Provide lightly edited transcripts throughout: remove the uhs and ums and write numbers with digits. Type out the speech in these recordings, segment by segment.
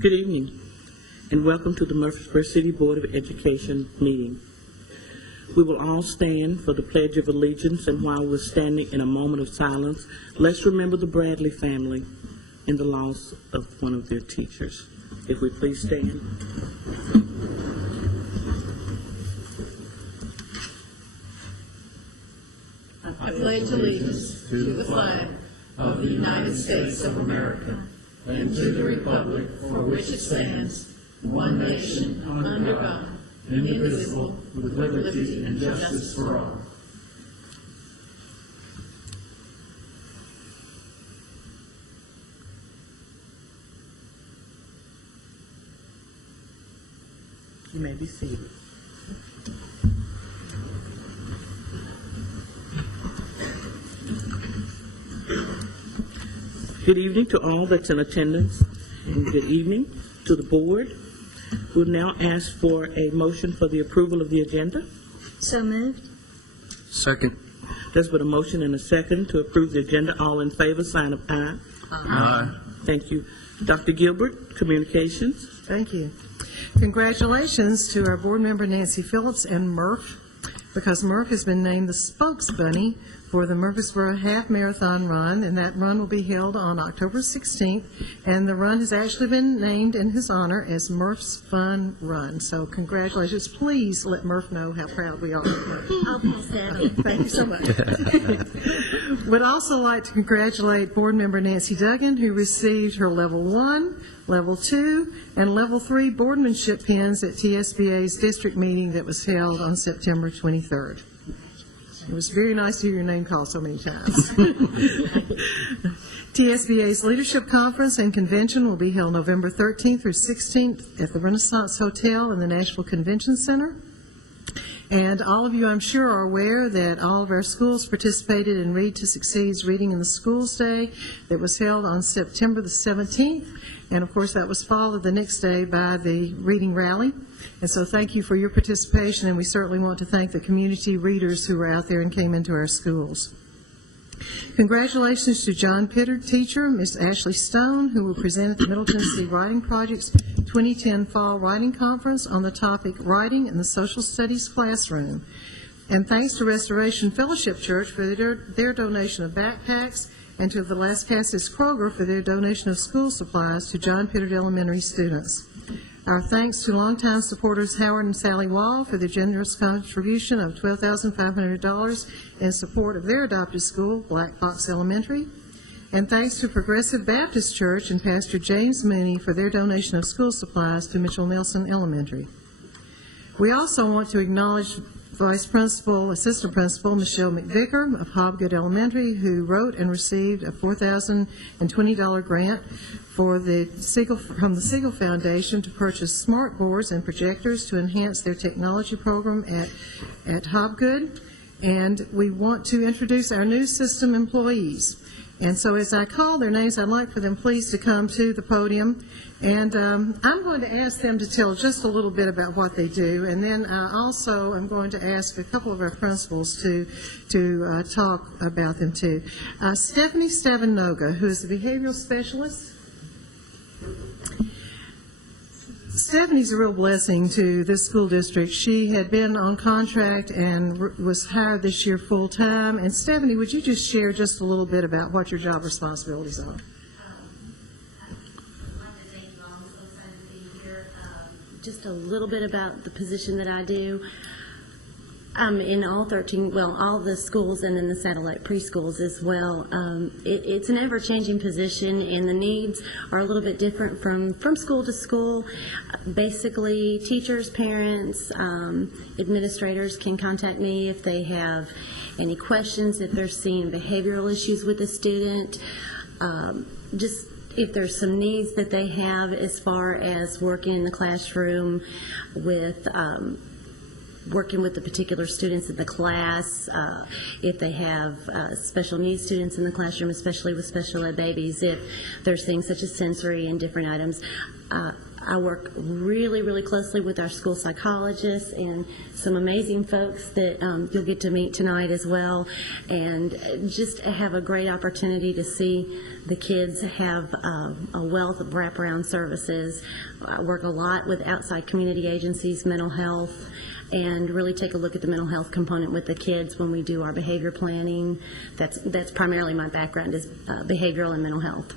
Good evening, and welcome to the Murfreesboro City Board of Education meeting. We will all stand for the Pledge of Allegiance, and while we're standing in a moment of silence, let's remember the Bradley family in the loss of one of their teachers. If we please stand. I pledge allegiance to the flag of the United States of America and to the republic for which it stands, one nation, under God, indivisible, with liberty and justice for all. You may be seated. Good evening to all that's in attendance, and good evening to the board. We'll now ask for a motion for the approval of the agenda. So moved. Second. There's been a motion and a second to approve the agenda. All in favor, sign of aye. Aye. Thank you. Dr. Gilbert, Communications. Thank you. Congratulations to our board member Nancy Phillips and Murph, because Murph has been named the spokes bunny for the Murfreesboro Half Marathon Run, and that run will be held on October 16th, and the run has actually been named in his honor as Murph's Fun Run. So congratulations. Please let Murph know how proud we are of Murph. I'll pass that. Thank you so much. Would also like to congratulate board member Nancy Duggan, who received her Level 1, Level 2, and Level 3 boardmanship pins at TSBA's district meeting that was held on September 23rd. It was very nice to hear your name called so many times. TSBA's Leadership Conference and Convention will be held November 13th through 16th at the Renaissance Hotel in the Nashville Convention Center. And all of you, I'm sure, are aware that all of our schools participated in Read to Succeed's Reading in the Schools Day that was held on September the 17th. And, of course, that was followed the next day by the Reading Rally. And so thank you for your participation, and we certainly want to thank the community readers who were out there and came into our schools. Congratulations to John Pittard, teacher, Miss Ashley Stone, who will present at the Middle Tennessee Writing Project's 2010 Fall Writing Conference on the topic Writing in the Social Studies Classroom. And thanks to Restoration Fellowship Church for their donation of backpacks, and to the Las Casas Kroger for their donation of school supplies to John Pittard Elementary students. Our thanks to longtime supporters Howard and Sally Wall for their generous contribution of $12,500 in support of their adopted school, Black Fox Elementary. And thanks to Progressive Baptist Church and Pastor James Mooney for their donation of school supplies to Mitchell Nelson Elementary. We also want to acknowledge Vice Principal, Assistant Principal Michelle McVicker of Hobgood Elementary, who wrote and received a $4,020 grant from the Siegel Foundation to purchase smart boards and projectors to enhance their technology program at Hobgood. And we want to introduce our new system employees. And so as I call their names, I'd like for them please to come to the podium. And I'm going to ask them to tell just a little bit about what they do. And then also I'm going to ask a couple of our principals to talk about them too. Stephanie Stavanoga, who is a behavioral specialist. Stephanie's a real blessing to this school district. She had been on contract and was hired this year full-time. And Stephanie, would you just share just a little bit about what your job responsibilities are? Just a little bit about the position that I do. In all 13, well, all the schools and then the satellite preschools as well. It's an ever-changing position, and the needs are a little bit different from school to school. Basically, teachers, parents, administrators can contact me if they have any questions, if they're seeing behavioral issues with a student, just if there's some needs that they have as far as working in the classroom with working with the particular students in the class, if they have special needs students in the classroom, especially with special ed babies, if there's things such as sensory and different items. I work really, really closely with our school psychologists and some amazing folks that you'll get to meet tonight as well, and just have a great opportunity to see the kids have a wealth of wraparound services. I work a lot with outside community agencies, mental health, and really take a look at the mental health component with the kids when we do our behavior planning. That's primarily my background, is behavioral and mental health,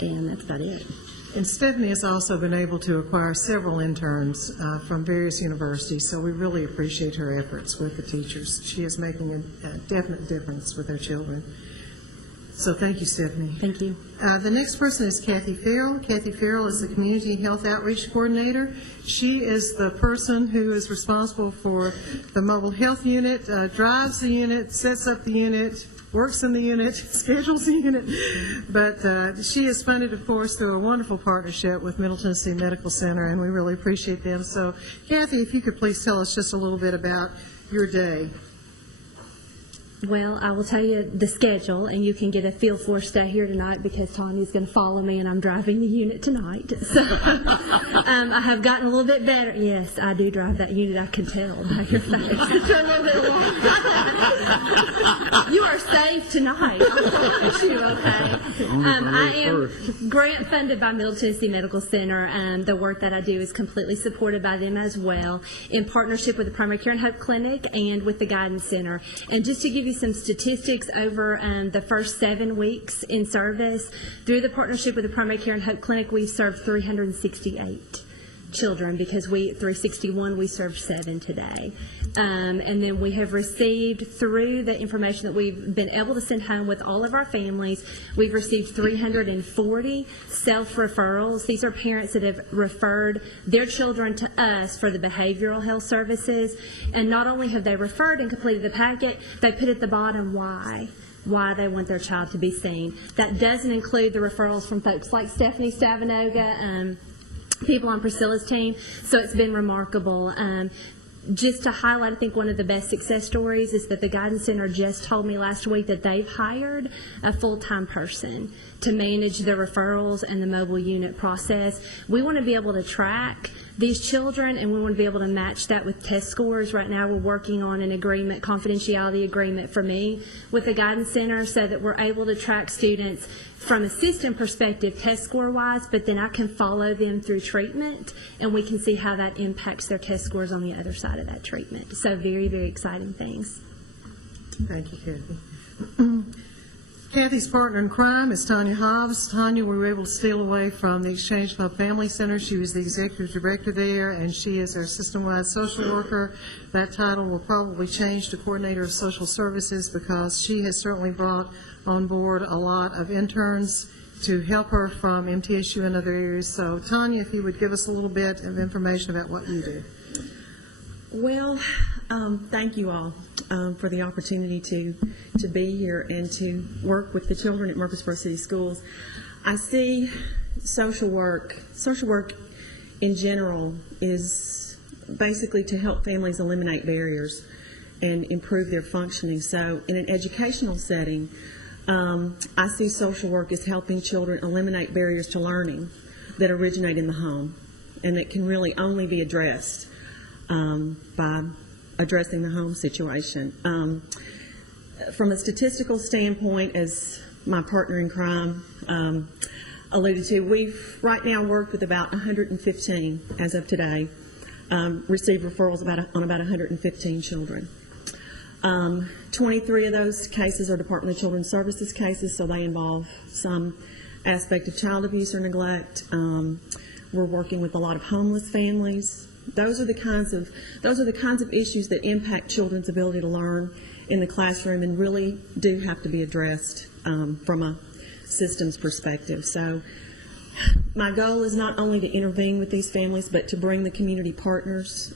and that's about it. And Stephanie has also been able to acquire several interns from various universities, so we really appreciate her efforts with the teachers. She is making a definite difference with our children. So thank you, Stephanie. Thank you. The next person is Kathy Farrell. Kathy Farrell is the Community Health Outreach Coordinator. She is the person who is responsible for the mobile health unit, drives the unit, sets up the unit, works in the unit, schedules the unit. But she is funded, of course, through a wonderful partnership with Middle Tennessee Medical Center, and we really appreciate them. So, Kathy, if you could please tell us just a little bit about your day. Well, I will tell you the schedule, and you can get a feel for stay here tonight because Tanya's going to follow me, and I'm driving the unit tonight. So I have gotten a little bit better. Yes, I do drive that unit. I can tell by your face. It's a little bit long. You are safe tonight. I promise you, okay? I am grant funded by Middle Tennessee Medical Center, and the work that I do is completely supported by them as well, in partnership with the Primary Care and Hope Clinic and with the Guidance Center. And just to give you some statistics over the first 7 weeks in service, through the partnership with the Primary Care and Hope Clinic, we've served 368 children, because through 61 we served 7 today. And then we have received, through the information that we've been able to send home with all of our families, we've received 340 self-referrals. These are parents that have referred their children to us for the behavioral health services. And not only have they referred and completed the packet, they put at the bottom why they want their child to be seen. That doesn't include the referrals from folks like Stephanie Stavanoga, people on Priscilla's team. So it's been remarkable. Just to highlight, I think one of the best success stories is that the Guidance Center just told me last week that they've hired a full-time person to manage the referrals and the mobile unit process. We want to be able to track these children, and we want to be able to match that with test scores. Right now we're working on an agreement, confidentiality agreement for me with the Guidance Center, so that we're able to track students from a system perspective, test score wise, but then I can follow them through treatment, and we can see how that impacts their test scores on the other side of that treatment. So very, very exciting things. Thank you, Kathy. Kathy's partner in crime is Tanya Hobbs. Tanya, we were able to steal away from the Exchange Club Family Center. She was the executive director there, and she is our system-wide social worker. That title will probably change to coordinator of social services, because she has certainly brought on board a lot of interns to help her from MTSU and other areas. So, Tanya, if you would give us a little bit of information about what you do. Well, thank you all for the opportunity to be here and to work with the children at Murfreesboro City Schools. I see social work in general is basically to help families eliminate barriers and improve their functioning. So in an educational setting, I see social work as helping children eliminate barriers to learning that originate in the home, and that can really only be addressed by addressing the home situation. From a statistical standpoint, as my partner in crime alluded to, we've right now worked with about 115 as of today, received referrals on about 115 children. 23 of those cases are Department of Children's Services cases, so they involve some aspect of child abuse or neglect. We're working with a lot of homeless families. Those are the kinds of issues that impact children's ability to learn in the classroom, and really do have to be addressed from a systems perspective. So my goal is not only to intervene with these families, but to bring the community partners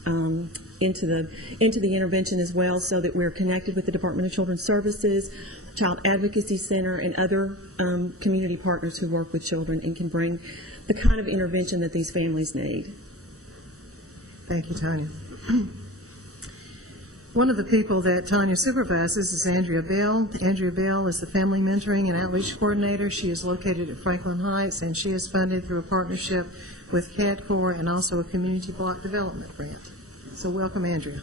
into the intervention as well, so that we're connected with the Department of Children's Services, Child Advocacy Center, and other community partners who work with children and can bring the kind of intervention that these families need. Thank you, Tanya. One of the people that Tanya supervises is Andrea Bell. Andrea Bell is the Family Mentoring and Outreach Coordinator. She is located at Franklin Heights, and she is funded through a partnership with CADCOR and also a community block development grant. So welcome, Andrea.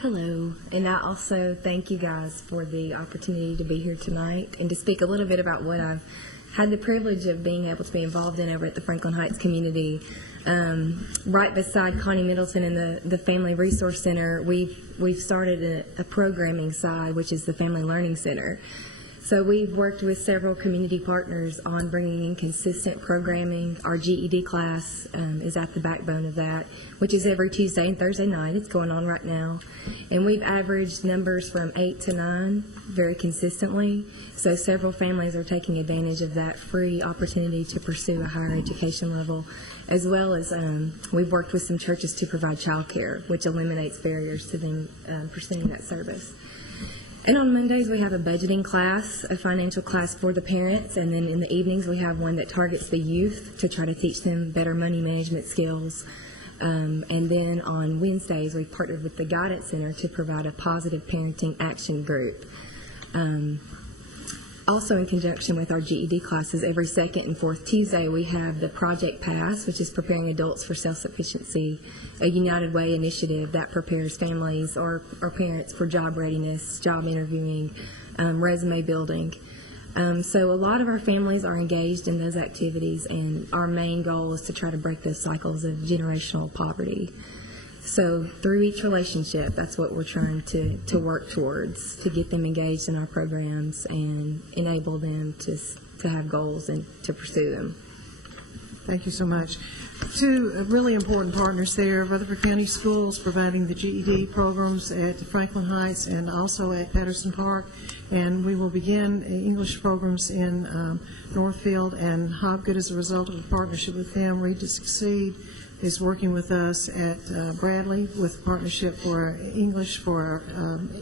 Hello, and I also thank you guys for the opportunity to be here tonight and to speak a little bit about what I've had the privilege of being able to be involved in over at the Franklin Heights community. Right beside Connie Middleton and the Family Resource Center, we've started a programming side, which is the Family Learning Center. So we've worked with several community partners on bringing in consistent programming. Our GED class is at the backbone of that, which is every Tuesday and Thursday night. It's going on right now. And we've averaged numbers from 8 to 9 very consistently. So several families are taking advantage of that free opportunity to pursue a higher education level, as well as we've worked with some churches to provide childcare, which eliminates barriers to them pursuing that service. And on Mondays, we have a budgeting class, a financial class for the parents, and then in the evenings, we have one that targets the youth to try to teach them better money management skills. And then on Wednesdays, we've partnered with the Guidance Center to provide a positive parenting action group. Also in conjunction with our GED classes, every second and fourth Tuesday, we have the Project Pass, which is preparing adults for self-sufficiency, a United Way initiative that prepares families or parents for job readiness, job interviewing, resume building. So a lot of our families are engaged in those activities, and our main goal is to try to break those cycles of generational poverty. So through each relationship, that's what we're trying to work towards, to get them engaged in our programs and enable them to have goals and to pursue them. Thank you so much. Two really important partners there, Rutherford County Schools providing the GED programs at Franklin Heights and also at Patterson Park. And we will begin English programs in Northfield, and Hobgood, as a result of a partnership with them, Read to Succeed, is working with us at Bradley with partnership for English for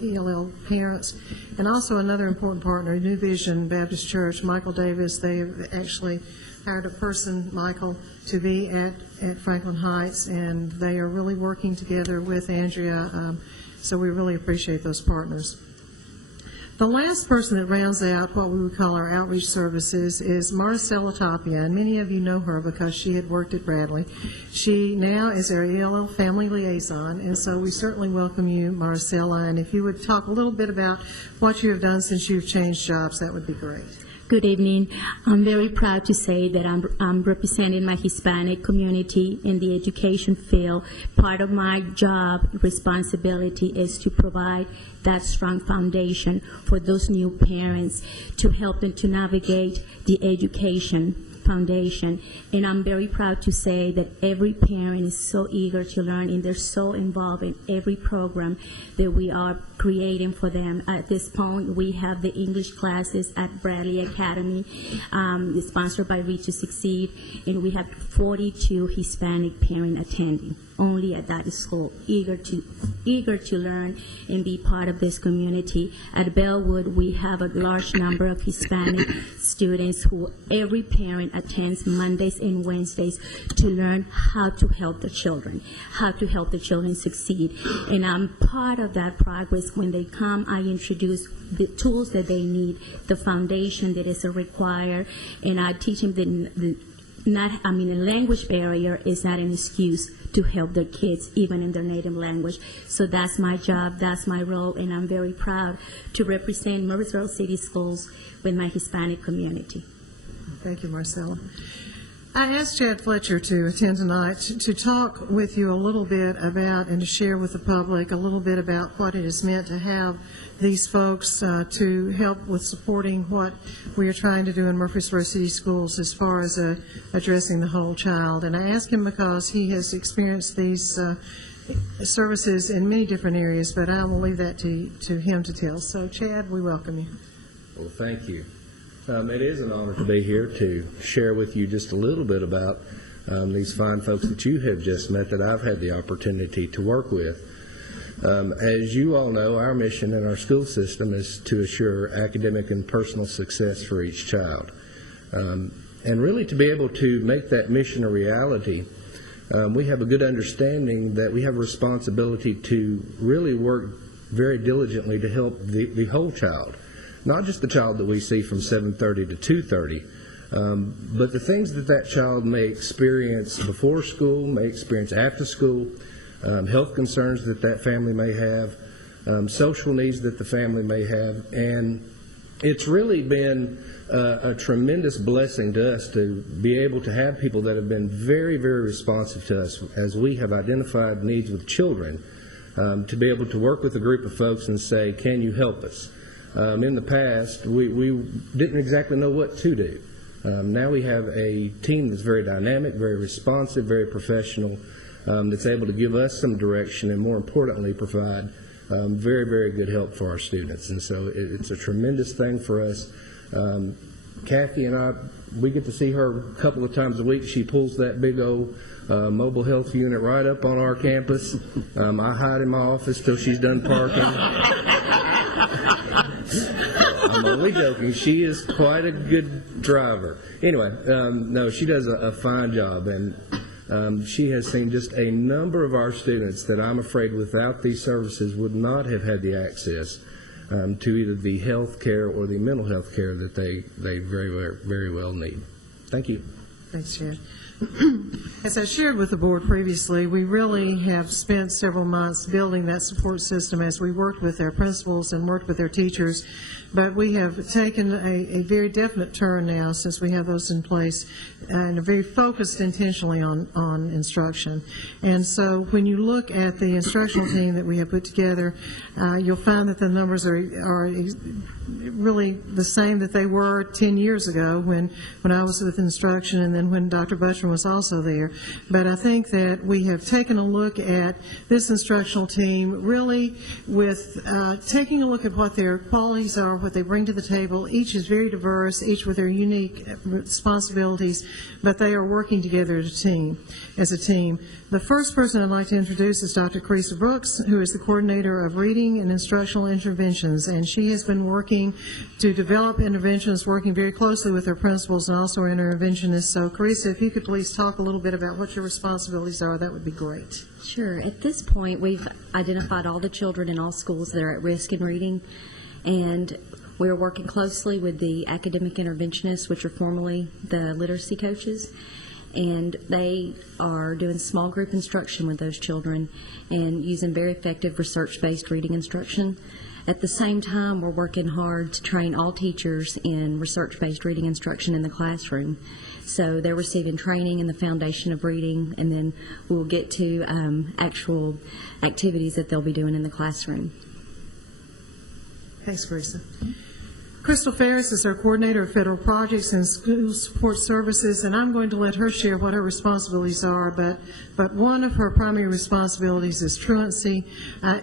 ELL parents. And also another important partner, New Vision Baptist Church, Michael Davis. They've actually hired a person, Michael, to be at Franklin Heights, and they are really working together with Andrea, so we really appreciate those partners. The last person that rounds out what we would call our outreach services is Maricela Tapia, and many of you know her because she had worked at Bradley. She now is our ELL family liaison, and so we certainly welcome you, Maricela, and if you would talk a little bit about what you have done since you've changed jobs, that would be great. Good evening. I'm very proud to say that I'm representing my Hispanic community in the education field. Part of my job responsibility is to provide that strong foundation for those new parents to help them to navigate the education foundation. And I'm very proud to say that every parent is so eager to learn, and they're so involved in every program that we are creating for them. At this point, we have the English classes at Bradley Academy, sponsored by Read to Succeed, and we have 42 Hispanic parents attending only at that school, eager to learn and be part of this community. At Bellwood, we have a large number of Hispanic students who every parent attends Mondays and Wednesdays to learn how to help the children, succeed. And I'm part of that progress. When they come, I introduce the tools that they need, the foundation that is required, and I teach them the language barrier is not an excuse to help their kids, even in their native language. So that's my job, that's my role, and I'm very proud to represent Murfreesboro City Schools with my Hispanic community. Thank you, Marcella. I asked Chad Fletcher to attend tonight to talk with you a little bit about and to share with the public a little bit about what it is meant to have these folks to help with supporting what we are trying to do in Murfreesboro City Schools as far as addressing the whole child. And I asked him because he has experienced these services in many different areas, but I will leave that to him to tell. So, Chad, we welcome you. Well, thank you. It is an honor to be here to share with you just a little bit about these fine folks that you have just met that I've had the opportunity to work with. As you all know, our mission in our school system is to assure academic and personal success for each child. And really to be able to make that mission a reality, we have a good understanding that we have a responsibility to really work very diligently to help the whole child. Not just the child that we see from 7:30 to 2:30, But the things that that child may experience before school, may experience after school, health concerns that that family may have, social needs that the family may have, and it's really been a tremendous blessing to us to be able to have people that have been very, very responsive to us as we have identified needs with children, to be able to work with a group of folks and say, can you help us? In the past, we didn't exactly know what to do. Now we have a team that's very dynamic, very responsive, very professional, that's able to give us some direction and, more importantly, provide very, very good help for our students. And so it's a tremendous thing for us. Kathy and I, we get to see her a couple of times a week. She pulls that big old mobile health unit right up on our campus. I hide in my office till she's done parking. I'm only joking. She is quite a good driver. Anyway, no, she does a fine job, and she has seen just a number of our students that I'm afraid without these services would not have had the access to either the health care or the mental health care that they very, very well need. Thank you. Thanks, Chad. As I shared with the board previously, we really have spent several months building that support system as we worked with our principals and worked with their teachers. But we have taken a very definite turn now since we have those in place, and are very focused intentionally on instruction. And so when you look at the instructional team that we have put together, you'll find that the numbers are really the same that they were 10 years ago when I was with instruction, and then when Dr. Butcher was also there. But I think that we have taken a look at this instructional team really with taking a look at what their qualities are, what they bring to the table. Each is very diverse, each with their unique responsibilities, but they are working together as a team. The first person I'd like to introduce is Dr. Carissa Brooks, who is the coordinator of reading and instructional interventions, and she has been working to develop interventions, working very closely with her principals and also our interventionists. So, Carissa, if you could please talk a little bit about what your responsibilities are, that would be great. Sure. At this point, we've identified all the children in all schools that are at risk in reading, and we're working closely with the academic interventionists, which are formerly the literacy coaches, and they are doing small group instruction with those children and using very effective research-based reading instruction. At the same time, we're working hard to train all teachers in research-based reading instruction in the classroom. So they're receiving training in the foundation of reading, and then we'll get to actual activities that they'll be doing in the classroom. Thanks, Carissa. Crystal Ferris is our coordinator of federal projects and school support services, and I'm going to let her share what her responsibilities are, but one of her primary responsibilities is truancy.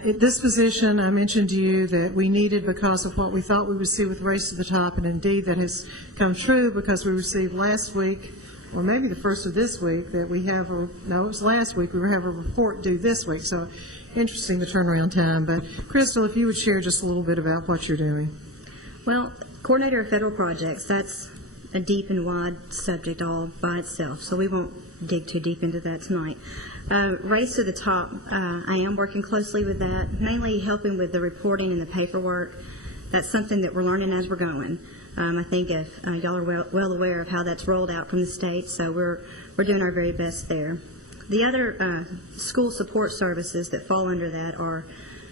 This position, I mentioned to you that we needed because of what we thought we would see with Race to the Top, and indeed that has come true because we received last week, or maybe the first of this week, that we have no, it was last week, we have a report due this week, so interesting the turnaround time. But Crystal, if you would share just a little bit about what you're doing. Well, coordinator of federal projects, that's a deep and wide subject all by itself, so we won't dig too deep into that tonight. Race to the Top, I am working closely with that, mainly helping with the reporting and the paperwork. That's something that we're learning as we're going. I think if y'all are well aware of how that's rolled out from the state, so we're doing our very best there. The other school support services that fall under that are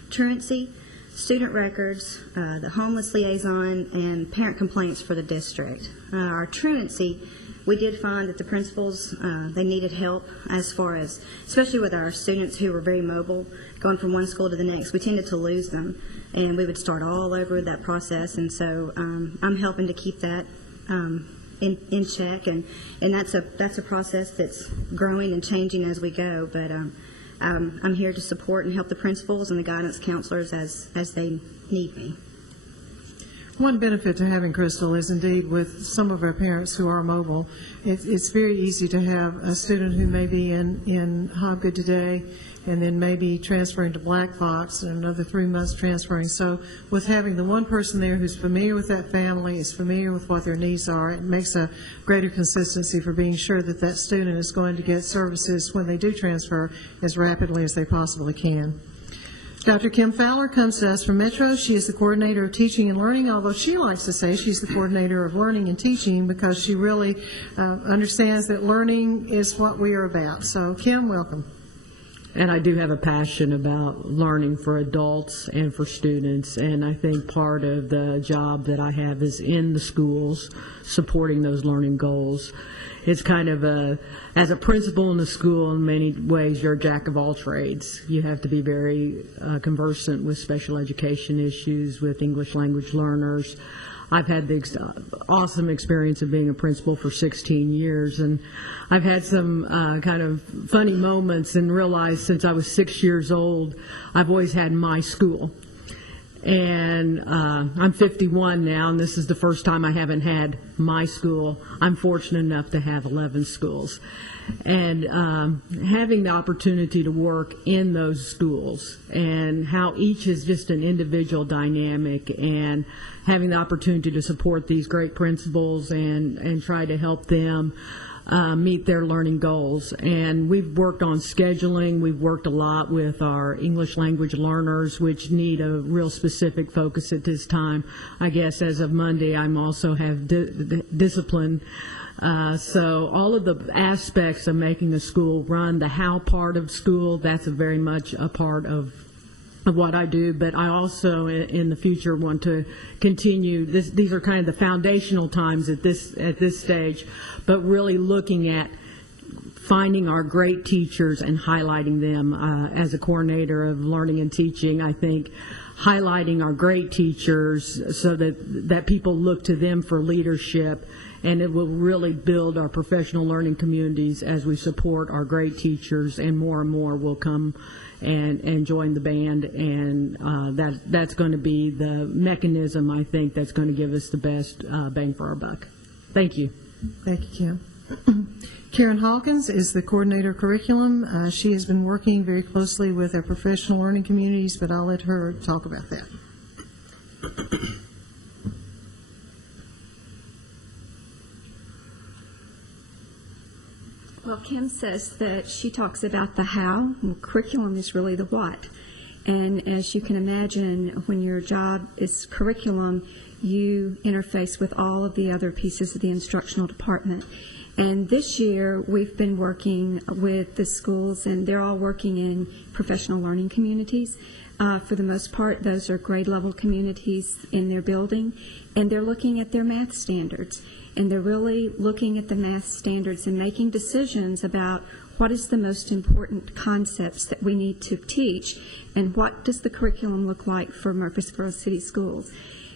truancy, student records, the homeless liaison, and parent complaints for the district. Our truancy, we did find that the principals, they needed help as far as, especially with our students who were very mobile, going from one school to the next. We tended to lose them, and we would start all over that process, and so I'm helping to keep that in check, and that's a process that's growing and changing as we go, but I'm here to support and help the principals and the guidance counselors as they need me. One benefit to having Crystal is indeed with some of our parents who are mobile, it's very easy to have a student who may be in Hobgood today and then maybe transferring to Black Fox and another 3 months transferring. So with having the one person there who's familiar with that family, is familiar with what their needs are, it makes a greater consistency for being sure that that student is going to get services when they do transfer as rapidly as they possibly can. Dr. Kim Fowler comes to us from Metro. She is the coordinator of teaching and learning, although she likes to say she's the coordinator of learning and teaching because she really understands that learning is what we are about. So, Kim, welcome. And I do have a passion about learning for adults and for students, and I think part of the job that I have is in the schools, supporting those learning goals. It's kind of as a principal in the school, in many ways, you're a jack of all trades. You have to be very conversant with special education issues, with English language learners. I've had the awesome experience of being a principal for 16 years, and I've had some kind of funny moments and realized since I was 6 years old, I've always had my school. And I'm 51 now, and this is the first time I haven't had my school. I'm fortunate enough to have 11 schools. And having the opportunity to work in those schools and how each is just an individual dynamic, and having the opportunity to support these great principals and try to help them meet their learning goals. And we've worked on scheduling. We've worked a lot with our English language learners, which need a real specific focus at this time. I guess as of Monday, I'm also have discipline. So all of the aspects of making a school run, the how part of school, that's very much a part of what I do. But I also in the future want to continue this. These are kind of the foundational times at this stage, but really looking at finding our great teachers and highlighting them. As a coordinator of learning and teaching, I think highlighting our great teachers so that people look to them for leadership, and it will really build our professional learning communities as we support our great teachers, and more will come and join the band, and that's going to be the mechanism, I think, that's going to give us the best bang for our buck. Thank you. Thank you, Kim. Karen Hawkins is the coordinator of curriculum. She has been working very closely with our professional learning communities, but I'll let her talk about that. Well, Kim says that she talks about the how. Well, curriculum is really the what. And as you can imagine, when your job is curriculum, you interface with all of the other pieces of the instructional department. And this year, we've been working with the schools, and they're all working in professional learning communities. For the most part, those are grade level communities in their building, and they're looking at their math standards. And they're really looking at the math standards and making decisions about what is the most important concepts that we need to teach, and what does the curriculum look like for Murfreesboro City Schools.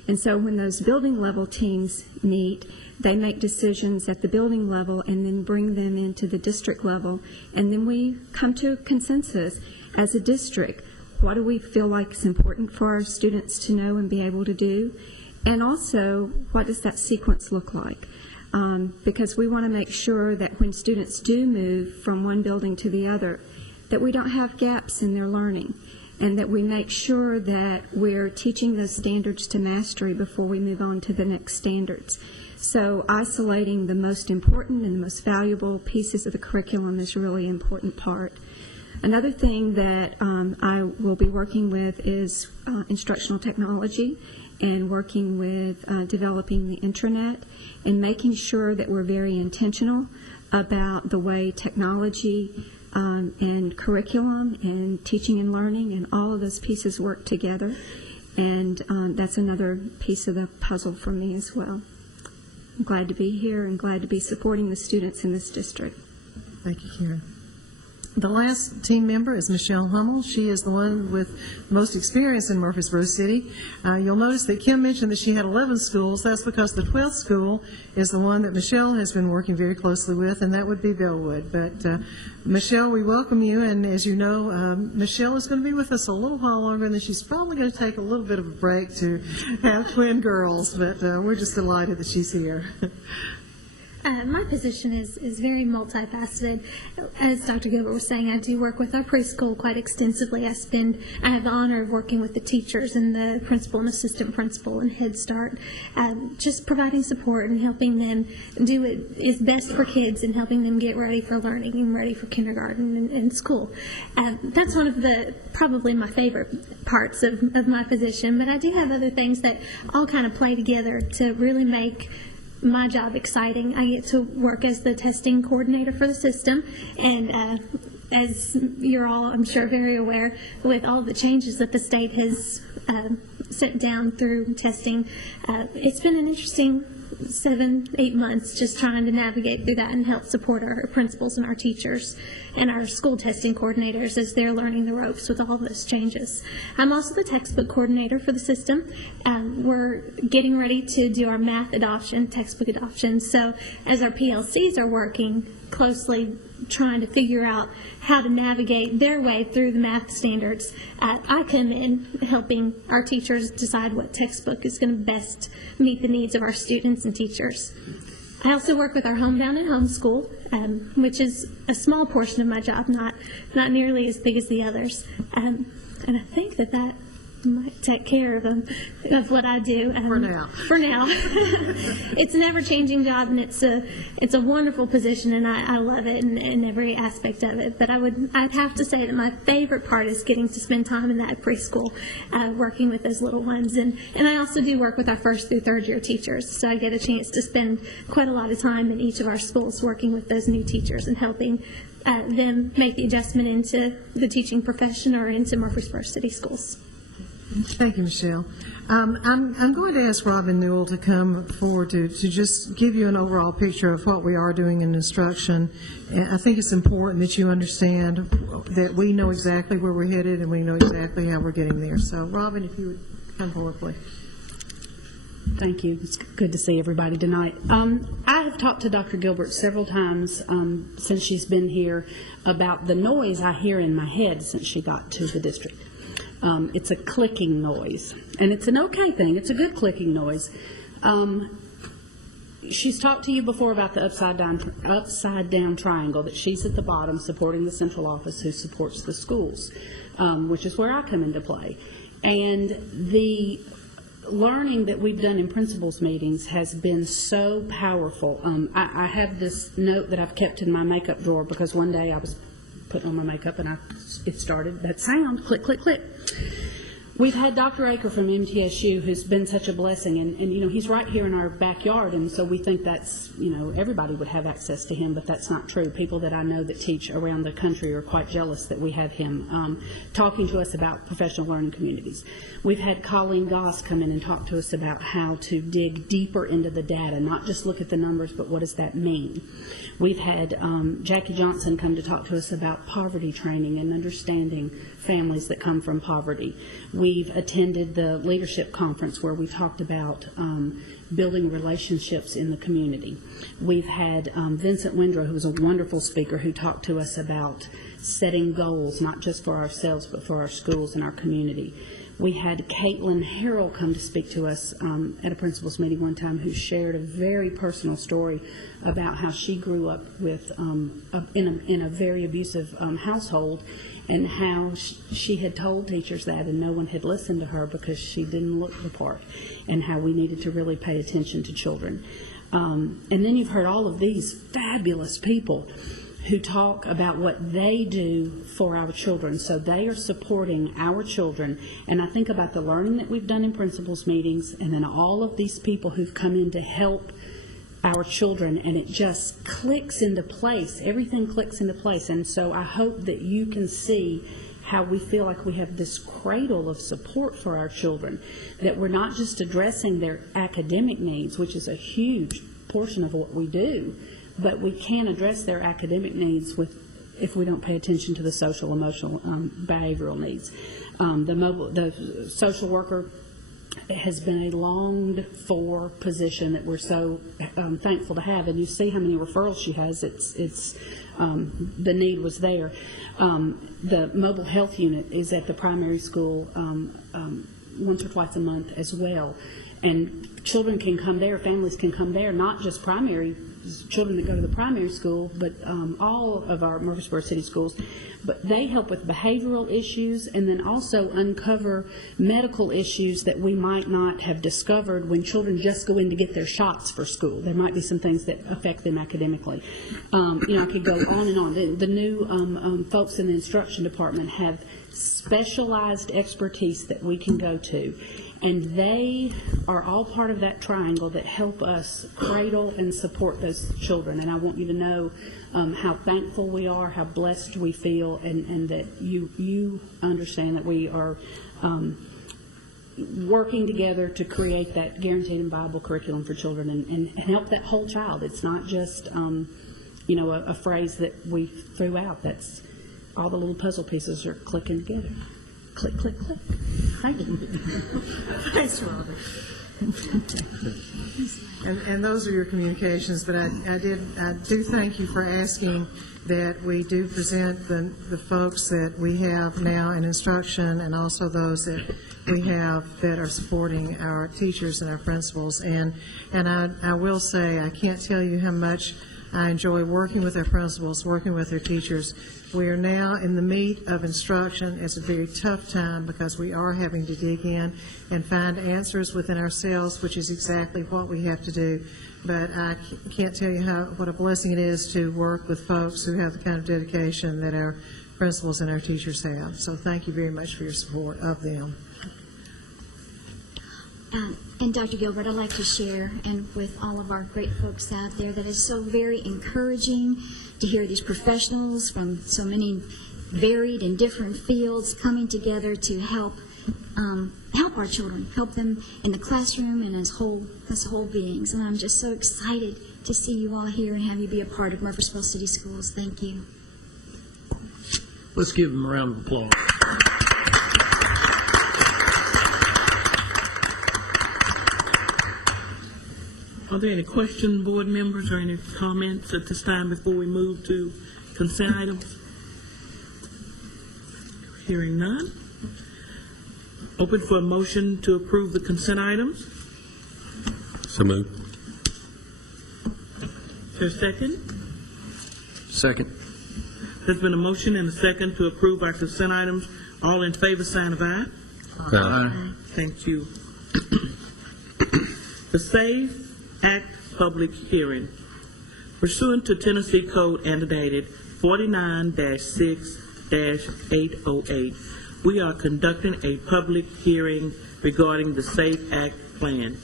And so when those building level teams meet, they make decisions at the building level and then bring them into the district level. And then we come to a consensus as a district. What do we feel like is important for our students to know and be able to do? And also, what does that sequence look like? Because we want to make sure that when students do move from one building to the other, that we don't have gaps in their learning, and that we make sure that we're teaching those standards to mastery before we move on to the next standards. So isolating the most important and the most valuable pieces of the curriculum is a really important part. Another thing that I will be working with is instructional technology, and working with developing the intranet, and making sure that we're very intentional about the way technology and curriculum and teaching and learning and all of those pieces work together. And that's another piece of the puzzle for me as well. I'm glad to be here and glad to be supporting the students in this district. Thank you, Karen. The last team member is Michelle Hummel. She is the one with most experience in Murfreesboro City. You'll notice that Kim mentioned that she had 11 schools. That's because the 12th school is the one that Michelle has been working very closely with, and that would be Bellwood. But Michelle, we welcome you, and as you know, Michelle is going to be with us a little while longer, and then she's probably going to take a little bit of a break to have twin girls, but we're just delighted that she's here. My position is very multifaceted. As Dr. Gilbert was saying, I do work with our preschool quite extensively. I have the honor of working with the teachers and the principal and assistant principal and Head Start, just providing support and helping them do what is best for kids and helping them get ready for learning and ready for kindergarten and school. That's one of probably my favorite parts of my position, but I do have other things that all kind of play together to really make my job exciting. I get to work as the testing coordinator for the system, and as you're all, I'm sure, very aware, with all the changes that the state has set down through testing, it's been an interesting 7-8 months just trying to navigate through that and help support our principals and our teachers and our school testing coordinators as they're learning the ropes with all those changes. I'm also the textbook coordinator for the system. We're getting ready to do our math adoption, textbook adoption. So as our PLCs are working closely trying to figure out how to navigate their way through the math standards, I come in helping our teachers decide what textbook is going to best meet the needs of our students and teachers. I also work with our homebound and homeschool, which is a small portion of my job, not nearly as big as the others. And I think that might take care of what I do. For now. For now. It's an ever-changing job, and it's a wonderful position, and I love it in every aspect of it. But I'd have to say that my favorite part is getting to spend time in that preschool, working with those little ones. And I also do work with our 1st through 3rd year teachers, so I get a chance to spend quite a lot of time in each of our schools working with those new teachers and helping them make the adjustment into the teaching profession or into Murfreesboro City Schools. Thank you, Michelle. I'm going to ask Robin Newell to come forward to just give you an overall picture of what we are doing in instruction. And I think it's important that you understand that we know exactly where we're headed and we know exactly how we're getting there. So, Robin, if you would come forward, please. Thank you. It's good to see everybody tonight. I have talked to Dr. Gilbert several times since she's been here about the noise I hear in my head since she got to the district. It's a clicking noise, and it's an okay thing. It's a good clicking noise. She's talked to you before about the upside down triangle, that she's at the bottom supporting the central office who supports the schools, which is where I come into play. And the learning that we've done in principals meetings has been so powerful. I have this note that I've kept in my makeup drawer because one day I was putting on my makeup and it started that sound, click, click, click. We've had Dr. Aker from MTSU, who's been such a blessing, and he's right here in our backyard, and so we think that's, everybody would have access to him, but that's not true. People that I know that teach around the country are quite jealous that we have him talking to us about professional learning communities. We've had Colleen Goss come in and talk to us about how to dig deeper into the data, not just look at the numbers, but what does that mean. We've had Jackie Johnson come to talk to us about poverty training and understanding families that come from poverty. We've attended the leadership conference where we talked about building relationships in the community. We've had Vincent Windrow, who was a wonderful speaker, who talked to us about setting goals, not just for ourselves, but for our schools and our community. We had Caitlin Harrell come to speak to us at a principals meeting one time, who shared a very personal story about how she grew up with in a very abusive household, and how she had told teachers that and no one had listened to her because she didn't look the part, and how we needed to really pay attention to children. And then you've heard all of these fabulous people who talk about what they do for our children. So they are supporting our children. And I think about the learning that we've done in principals meetings, and then all of these people who've come in to help our children, and it just clicks into place. Everything clicks into place. And so I hope that you can see how we feel like we have this cradle of support for our children, that we're not just addressing their academic needs, which is a huge portion of what we do, but we can address their academic needs if we don't pay attention to the social, emotional, behavioral needs. The social worker has been a longed-for position that we're so thankful to have, and you see how many referrals she has. The need was there. The mobile health unit is at the primary school once or twice a month as well. And children can come there, families can come there, not just primary, children that go to the primary school, but all of our Murfreesboro City schools. But they help with behavioral issues and then also uncover medical issues that we might not have discovered when children just go in to get their shots for school. There might be some things that affect them academically. I could go on and on. The new folks in the instruction department have specialized expertise that we can go to. And they are all part of that triangle that help us cradle and support those children. And I want you to know how thankful we are, how blessed we feel, and that you understand that we are working together to create that guaranteed and viable curriculum for children and help that whole child. It's not just, a phrase that we threw out. That's all the little puzzle pieces are clicking together. Click, click, click. Thank you. Thanks, Robert. And those are your communications, but I do thank you for asking that we do present the folks that we have now in instruction and also those that we have that are supporting our teachers and our principals. And I will say, I can't tell you how much I enjoy working with our principals, working with our teachers. We are now in the meat of instruction. It's a very tough time because we are having to dig in and find answers within ourselves, which is exactly what we have to do. But I can't tell you what a blessing it is to work with folks who have the kind of dedication that our principals and our teachers have. So thank you very much for your support of them. And Dr. Gilbert, I'd like to share, and with all of our great folks out there, that it's so very encouraging to hear these professionals from so many varied and different fields coming together to help our children, help them in the classroom and as whole beings. And I'm just so excited to see you all here and have you be a part of Murfreesboro City Schools. Thank you. Let's give them a round of applause. Are there any questions, board members, or any comments at this time before we move to consent items? Hearing none. Open for a motion to approve the consent items. So moved. Is there a second? Second. There's been a motion and a second to approve our consent items. All in favor, sign of aye. Aye. Thank you. The SAFE Act public hearing. Pursuant to Tennessee Code annotated 49-6-808, we are conducting a public hearing regarding the SAFE Act plan.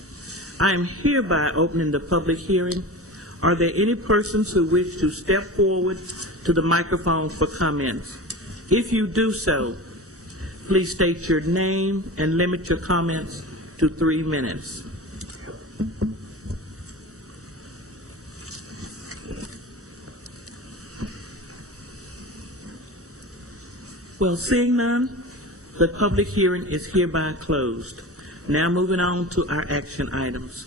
I am hereby opening the public hearing. Are there any persons who wish to step forward to the microphone for comments? If you do so, please state your name and limit your comments to 3 minutes. Well, seeing none, the public hearing is hereby closed. Now moving on to our action items.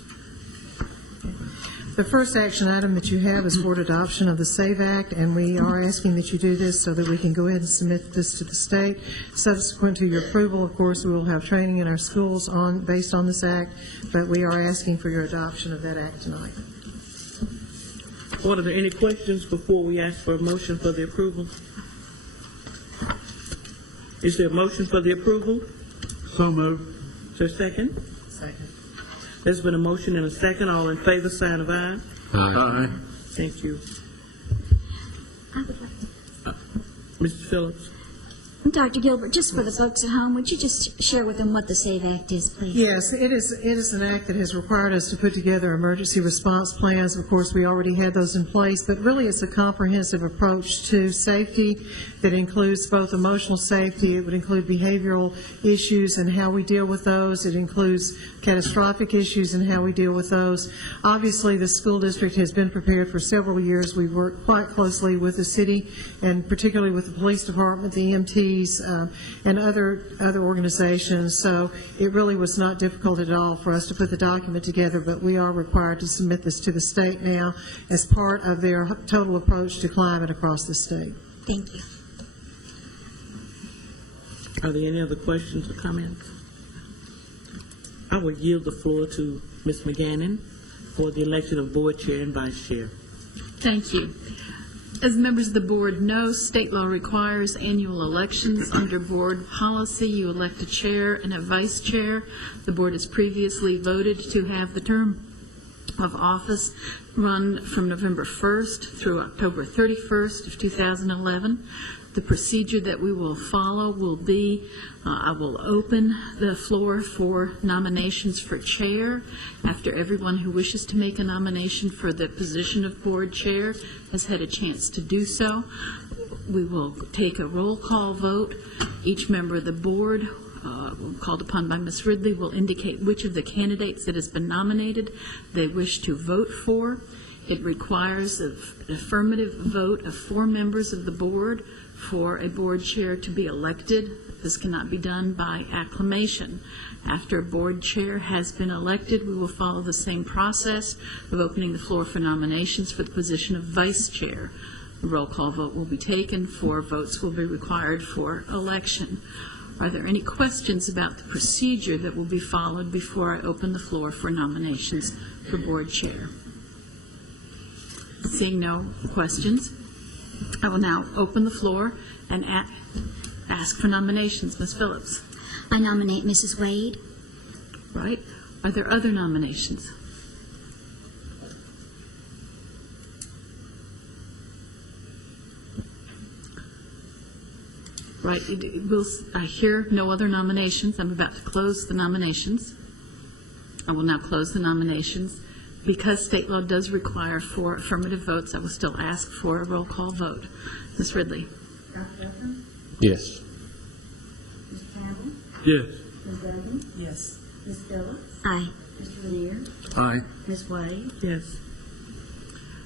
The first action item that you have is board adoption of the SAVE Act, and we are asking that you do this so that we can go ahead and submit this to the state. Subsequent to your approval, of course, we will have training in our schools based on this act, but we are asking for your adoption of that act tonight. Are there any questions before we ask for a motion for the approval? Is there a motion for the approval? So moved. Is there a second? Second. There's been a motion and a second. All in favor, sign of aye. Aye. Thank you. I would like Mr. Phillips. Dr. Gilbert, just for the folks at home, would you just share with them what the SAVE Act is, please? Yes, it is an act that has required us to put together emergency response plans. Of course, we already had those in place, but really it's a comprehensive approach to safety that includes both emotional safety, it would include behavioral issues and how we deal with those, it includes catastrophic issues and how we deal with those. Obviously, the school district has been prepared for several years. We've worked quite closely with the city and particularly with the police department, the EMTs, and other organizations. So it really was not difficult at all for us to put the document together, but we are required to submit this to the state now as part of their total approach to climate across the state. Thank you. Are there any other questions or comments? I will yield the floor to Ms. McGannon for the election of board chair and vice chair. Thank you. As members of the board know, state law requires annual elections. Under board policy, you elect a chair and a vice chair. The board has previously voted to have the term of office run from November 1st through October 31st of 2011. The procedure that we will follow will be, I will open the floor for nominations for chair. After everyone who wishes to make a nomination for the position of board chair has had a chance to do so, we will take a roll call vote. Each member of the board, called upon by Ms. Ridley, will indicate which of the candidates that has been nominated they wish to vote for. It requires an affirmative vote of 4 members of the board for a board chair to be elected. This cannot be done by acclamation. After a board chair has been elected, we will follow the same process of opening the floor for nominations for the position of vice chair. A roll call vote will be taken. 4 votes will be required for election. Are there any questions about the procedure that will be followed before I open the floor for nominations for board chair? Seeing no questions, I will now open the floor and ask for nominations. Ms. Phillips. I nominate Mrs. Wade. Right. Are there other nominations? Right. I hear no other nominations. I'm about to close the nominations. I will now close the nominations. Because state law does require 4 affirmative votes, I will still ask for a roll call vote. Ms. Ridley. Yes. Mr. Campbell? Yes. Ms. Duggan? Yes. Ms. Phillips? Aye. Mr. Lanier? Aye. Ms. Wade? Yes.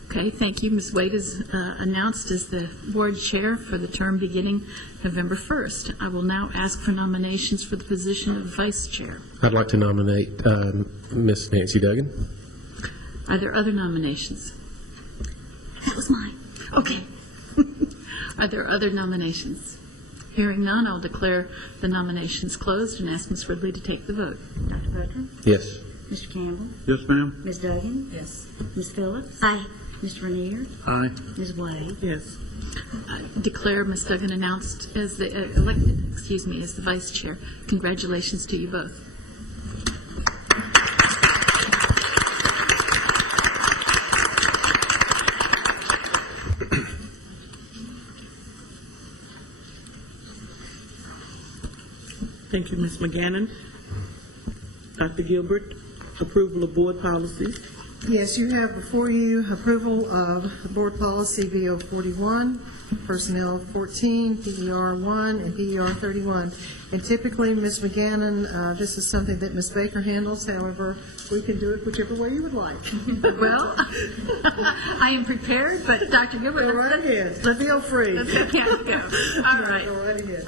Okay, thank you. Ms. Wade is announced as the board chair for the term beginning November 1st. I will now ask for nominations for the position of vice chair. I'd like to nominate Miss Nancy Duggan. Are there other nominations? That was mine. Okay. Are there other nominations? Hearing none, I'll declare the nominations closed and ask Ms. Ridley to take the vote. Dr. Butler? Yes. Mr. Campbell? Yes, ma'am. Ms. Duggan? Yes. Ms. Phillips? Aye. Mr. Lanier? Aye. Ms. Wade? Yes. I declare Ms. Duggan announced as the elected, as the vice chair. Congratulations to you both. Thank you, Ms. McGannon. Dr. Gilbert, approval of board policies. Yes, you have before you approval of the board policy VO 41, personnel 14, PER 1, and PER 31. And typically, Ms. McGannon, this is something that Ms. Baker handles. However, we can do it whichever way you would like. Well, I am prepared, but Dr. Gilbert, Go right ahead. Feel free. Let's go. All right. Go right ahead.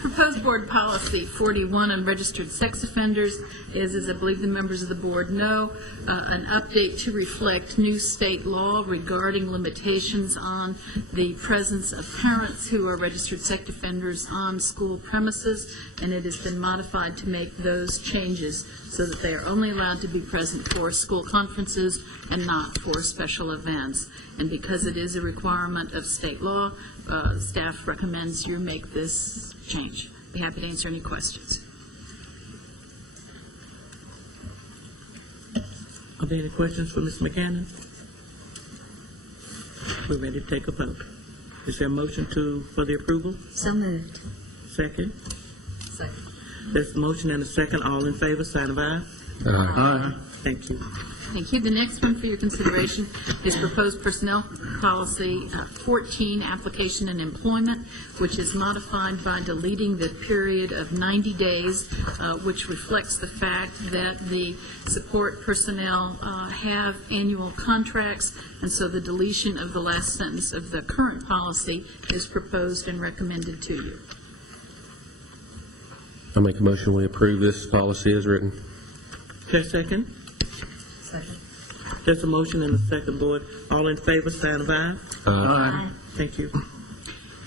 Proposed board policy 41 on registered sex offenders is, as I believe the members of the board know, an update to reflect new state law regarding limitations on the presence of parents who are registered sex offenders on school premises, and it has been modified to make those changes so that they are only allowed to be present for school conferences and not for special events. And because it is a requirement of state law, staff recommends you make this change. Be happy to answer any questions. Are there any questions for Ms. McGannon? We're ready to take a vote. Is there a motion for the approval? So moved. Second? Second. There's a motion and a second. All in favor, sign of aye. Aye. Thank you. Thank you. The next one for your consideration is proposed personnel policy 14, application and employment, which is modified by deleting the period of 90 days, which reflects the fact that the support personnel have annual contracts, and so the deletion of the last sentence of the current policy is proposed and recommended to you. I make a motion we approve this policy as written. Okay, second? Second. There's a motion and a second, board. All in favor, sign of aye. Aye. Thank you.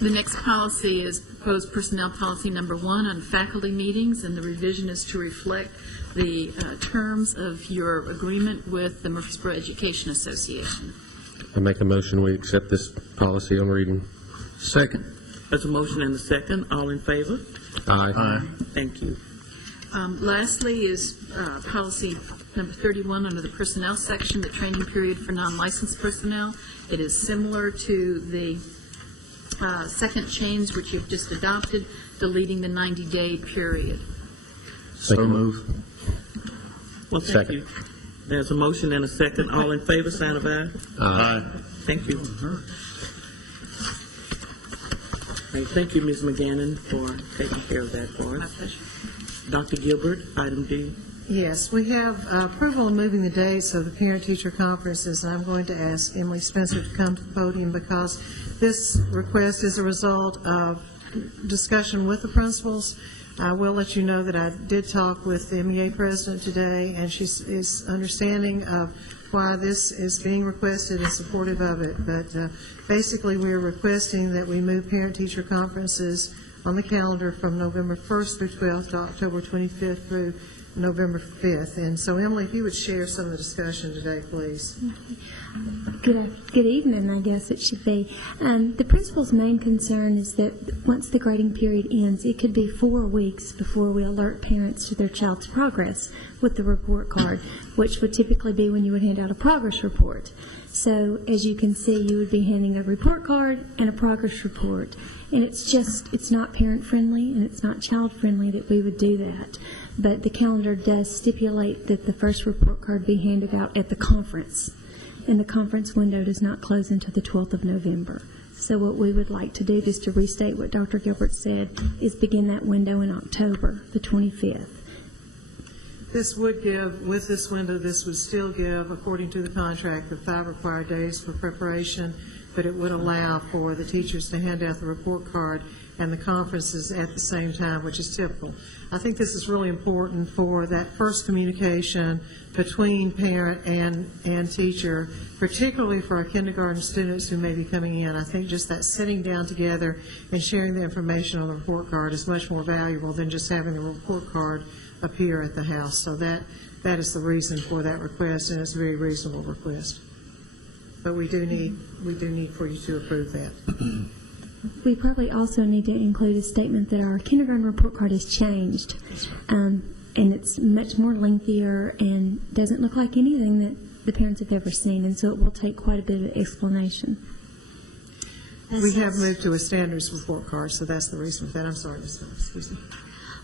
The next policy is proposed personnel policy number 1 on faculty meetings, and the revision is to reflect the terms of your agreement with the Murfreesboro Education Association. I make a motion we accept this policy on reading. Second. There's a motion and a second. All in favor? Aye. Thank you. Lastly is policy number 31 under the personnel section, the training period for non-licensed personnel. It is similar to the second change which you've just adopted, deleting the 90-day period. So move. Well, thank Second. you. There's a motion and a second. All in favor, sign of aye. Aye. Thank you. And thank you, Ms. McGannon, for taking care of that for My us. pleasure. Dr. Gilbert, item D. Yes, we have approval of moving the dates of the parent-teacher conferences, and I'm going to ask Emily Spencer to come to the podium because this request is a result of discussion with the principals. I will let you know that I did talk with the MEA president today, and she is understanding of why this is being requested and supportive of it. But basically, we are requesting that we move parent-teacher conferences on the calendar from November 1st through 12th to October 25th through November 5th. And so, Emily, if you would share some of the discussion today, please. Good evening, I guess it should be. The principal's main concern is that once the grading period ends, it could be 4 weeks before we alert parents to their child's progress with the report card, which would typically be when you would hand out a progress report. So, as you can see, you would be handing a report card and a progress report. And it's not parent-friendly and it's not child-friendly that we would do that. But the calendar does stipulate that the first report card be handed out at the conference. And the conference window does not close until the 12th of November. So what we would like to do, just to restate what Dr. Gilbert said, is begin that window in October, the 25th. This would give, with this window, this would still give, according to the contract, the 5 required days for preparation, but it would allow for the teachers to hand out the report card and the conferences at the same time, which is typical. I think this is really important for that first communication between parent and teacher, particularly for our kindergarten students who may be coming in. I think just that sitting down together and sharing the information on the report card is much more valuable than just having the report card appear at the house. So that is the reason for that request, and it's a very reasonable request. But we do need for you to approve that. We probably also need to include a statement that our kindergarten report card has changed. And it's much more lengthier and doesn't look like anything that the parents have ever seen. And so it will take quite a bit of explanation. We have moved to a standards report card, so that's the reason for that. I'm sorry, Ms. Phillips. Excuse me.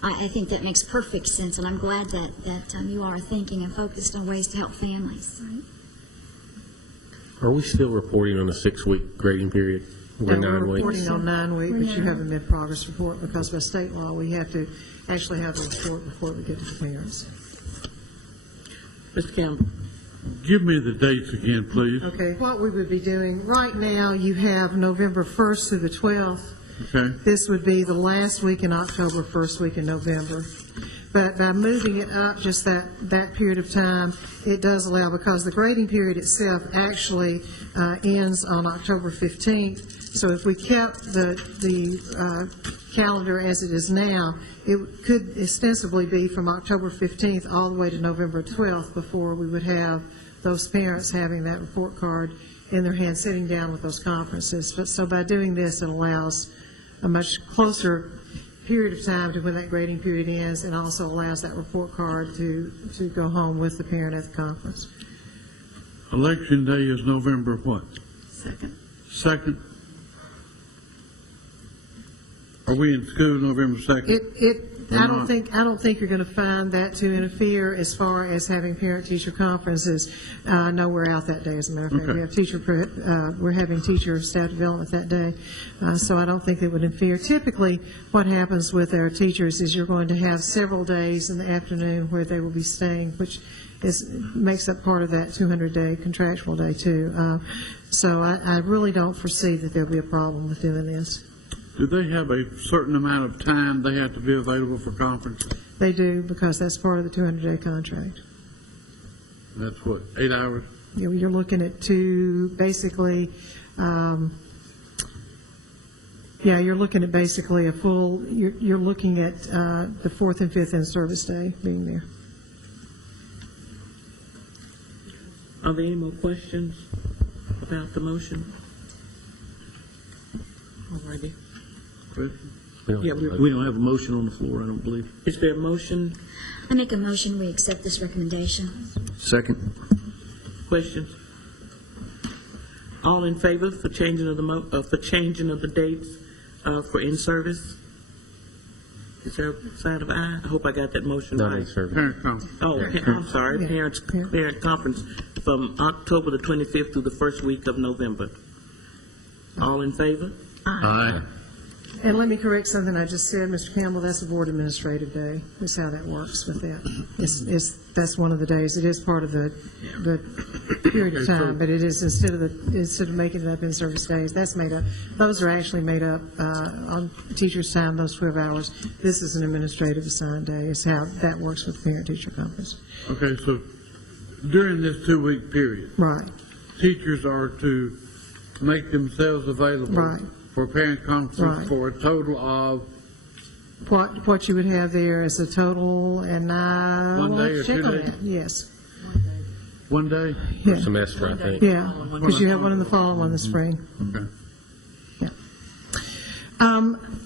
I think that makes perfect sense, and I'm glad that you are thinking and focused on ways to help families. Are we still reporting on a 6-week grading period? We're reporting on 9 weeks, but you have a mid-progress report because by state law, we have to actually have a report before we get to the parents. Mr. Campbell. Give me the dates again, please. Okay, what we would be doing, right now, you have November 1st through the 12th. Okay. This would be the last week in October, first week in November. But by moving it up just that period of time, it does allow, because the grading period itself actually ends on October 15th. So if we kept the calendar as it is now, it could ostensibly be from October 15th all the way to November 12th before we would have those parents having that report card in their hand, sitting down with those conferences. But so by doing this, it allows a much closer period of time to when that grading period ends, and also allows that report card to go home with the parent at the conference. Election day is November what? 2nd. 2nd? Are we in school November 2nd? I don't think you're going to find that to interfere as far as having parent-teacher conferences. No, we're out that day. As a matter of fact, we have we're having teacher staff development that day, so I don't think it would interfere. Typically, what happens with our teachers is you're going to have several days in the afternoon where they will be staying, which makes up part of that 200-day contractual day too. So I really don't foresee that there'll be a problem with doing this. Do they have a certain amount of time they have to be available for conferences? They do, because that's part of the 200-day contract. That's what, 8 hours? You're looking at basically Yeah, you're looking at basically a full, you're looking at the 4th and 5th in-service day being there. Are there any more questions about the motion? All righty. Yeah, We don't have a motion on the floor, I don't believe. is there a motion? I make a motion, we accept this recommendation. Second. Questions? All in favor for changing of the dates for in-service? Is there a side of aye? I hope I got that motion Not right. in service. Parent conference. Oh, I'm sorry, parent conference from October the 25th through the first week of November. All in favor? Aye. And let me correct something I just said, Mr. Campbell, that's a board administrative day, is how that works with that. That's one of the days, it is part of the period of time, but it is, instead of making it up in service days, that's made up, those are actually made up on teacher's time, those 12 hours. This is an administrative assigned day, is how that works with parent-teacher conference. Okay, so during this 2-week period, Right, teachers are to make themselves available Right. for parent conference Right. for a total of what you would have there is a total, and I 1 will day or check 2 on days? that, yes. 1 day? Yeah. Semester, I think. Yeah, because you have one in the fall, one in the spring. Okay.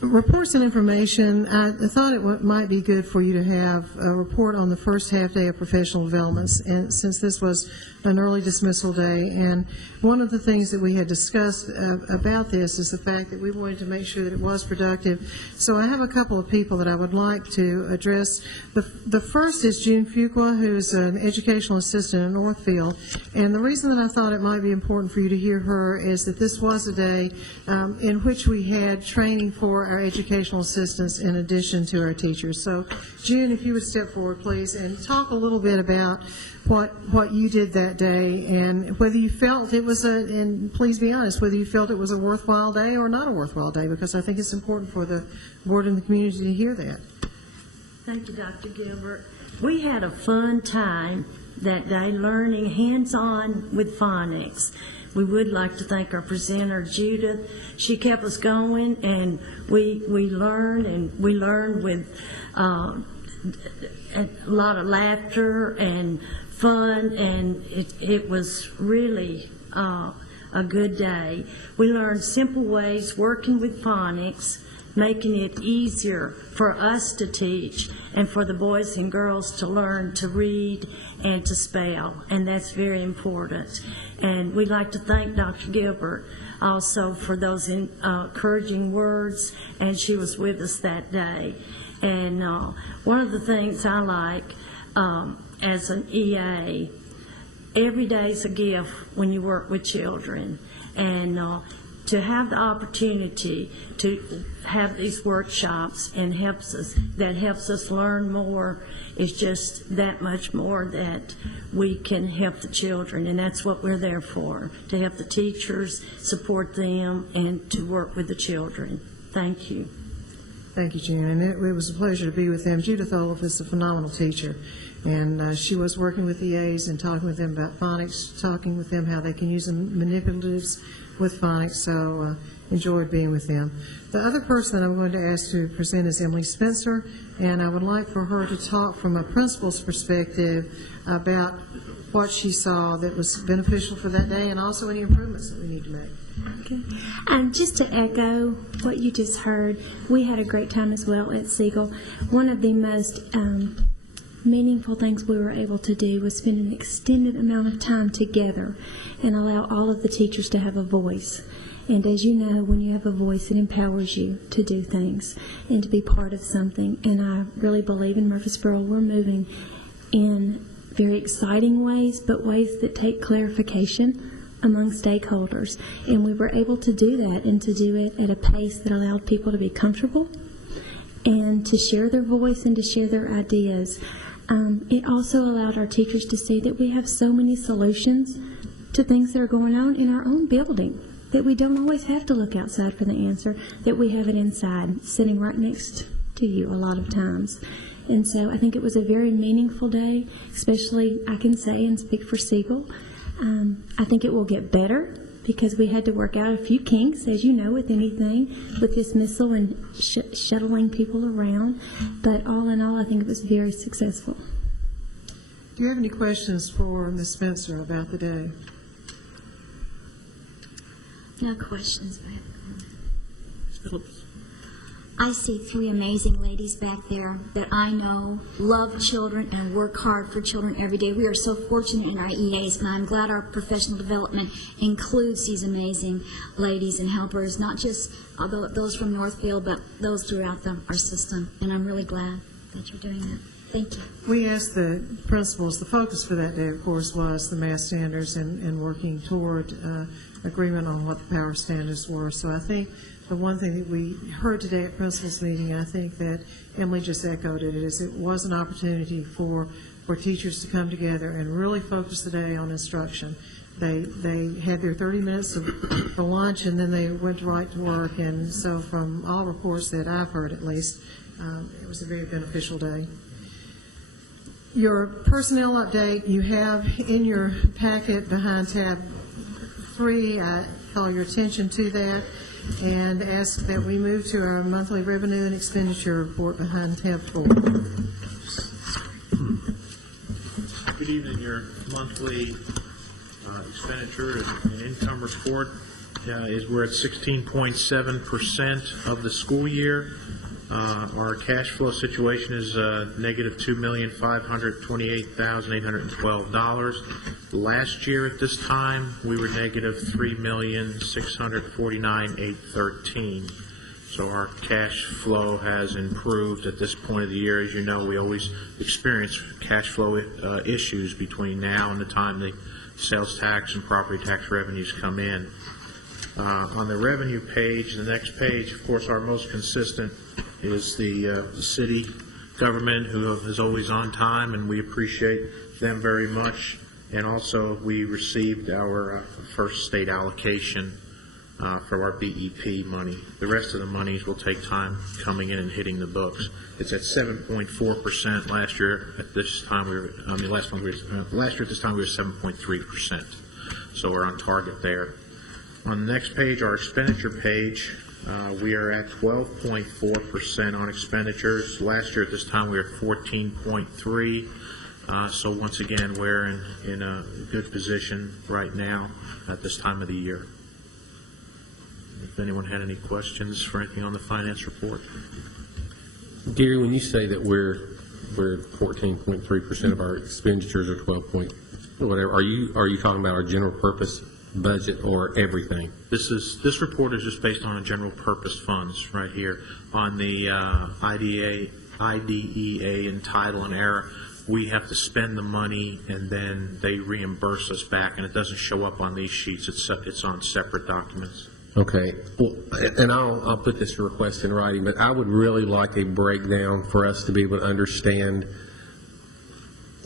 Reports and information, I thought it might be good for you to have a report on the first half day of professional developments, and since this was an early dismissal day, and one of the things that we had discussed about this is the fact that we wanted to make sure that it was productive. So I have a couple of people that I would like to address. The first is June Fuqua, who's an educational assistant in Northfield, and the reason that I thought it might be important for you to hear her is that this was a day in which we had training for our educational assistants in addition to our teachers. So June, if you would step forward, please, and talk a little bit about what you did that day and whether you felt it was and please be honest, whether you felt it was a worthwhile day or not a worthwhile day, because I think it's important for the board and the community to hear that. Thank you, Dr. Gilbert. We had a fun time that day learning hands-on with phonics. We would like to thank our presenter, Judith. She kept us going, and we learned with a lot of laughter and fun, and it was really a good day. We learned simple ways working with phonics, making it easier for us to teach and for the boys and girls to learn to read and to spell, and that's very important. And we'd like to thank Dr. Gilbert also for those encouraging words, and she was with us that day. And one of the things I like as an EA, every day is a gift when you work with children, and to have the opportunity to have these workshops and helps us learn more is just that much more that we can help the children, and that's what we're there for, to help the teachers, support them, and to work with the children. Thank you. Thank you, June, and it was a pleasure to be with them. Judith Olaf is a phenomenal teacher, and she was working with EAs and talking with them about phonics, talking with them how they can use the manipulatives with phonics, so enjoyed being with them. The other person that I'm going to ask to present is Emily Spencer, and I would like for her to talk from a principal's perspective about what she saw that was beneficial for that day and also any improvements that we need to make. Okay. Just to echo what you just heard, we had a great time as well at Siegel. One of the most meaningful things we were able to do was spend an extended amount of time together and allow all of the teachers to have a voice. And as you know, when you have a voice, it empowers you to do things and to be part of something. And I really believe in Murfreesboro we're moving in very exciting ways, but ways that take clarification among stakeholders. And we were able to do that, and to do it at a pace that allowed people to be comfortable and to share their voice and to share their ideas. It also allowed our teachers to see that we have so many solutions to things that are going on in our own building, that we don't always have to look outside for the answer, that we have it inside, sitting right next to you a lot of times. And so I think it was a very meaningful day, especially I can say and speak for Siegel. I think it will get better because we had to work out a few kinks, as you know, with anything, with dismissal and shuttling people around. But all in all, I think it was very successful. Do you have any questions for Ms. Spencer about the day? No questions, ma'am. Phillips. I see 3 amazing ladies back there that I know love children and work hard for children every day. We are so fortunate in our EAs, and I'm glad our professional development includes these amazing ladies and helpers, not just those from Northfield, but those throughout our system. And I'm really glad that you're doing that. Thank you. We asked the principals, the focus for that day, of course, was the math standards and working toward agreement on what the power standards were. So I think the one thing that we heard today at principals meeting, and I think that Emily just echoed it, is it was an opportunity for teachers to come together and really focus the day on instruction. They had their 30 minutes for lunch, and then they went right to work. And so from all reports that I've heard, at least, it was a very beneficial day. Your personnel update, you have in your packet behind tab 3. I call your attention to that and ask that we move to our monthly revenue and expenditure report behind tab 4. Good evening. Your monthly expenditure and income report is we're at 16.7% of the school year. Our cash flow situation is negative $2,528,812. Last year at this time, we were negative $3,649,813. So our cash flow has improved at this point of the year. As you know, we always experience cash flow issues between now and the time the sales tax and property tax revenues come in. On the revenue page, the next page, of course, our most consistent is the city government, who is always on time, and we appreciate them very much. And also, we received our first state allocation for our BEP money. The rest of the monies will take time coming in and hitting the books. It's at 7.4%. Last year at this time last year at this time we were 7.3%. So we're on target there. On the next page, our expenditure page, we are at 12.4% on expenditures. Last year at this time we were at 14.3%. So once again, we're in a good position right now at this time of the year. If anyone had any questions for anything on the finance report. Gary, when you say that we're 14.3% of our expenditures are 12 whatever, are you talking about our general purpose budget or everything? This report is just based on the general purpose funds right here. On the IDEA and title and error, we have to spend the money and then they reimburse us back, and it doesn't show up on these sheets. It's on separate documents. Okay. Well, and I'll put this request in writing, but I would really like a breakdown for us to be able to understand,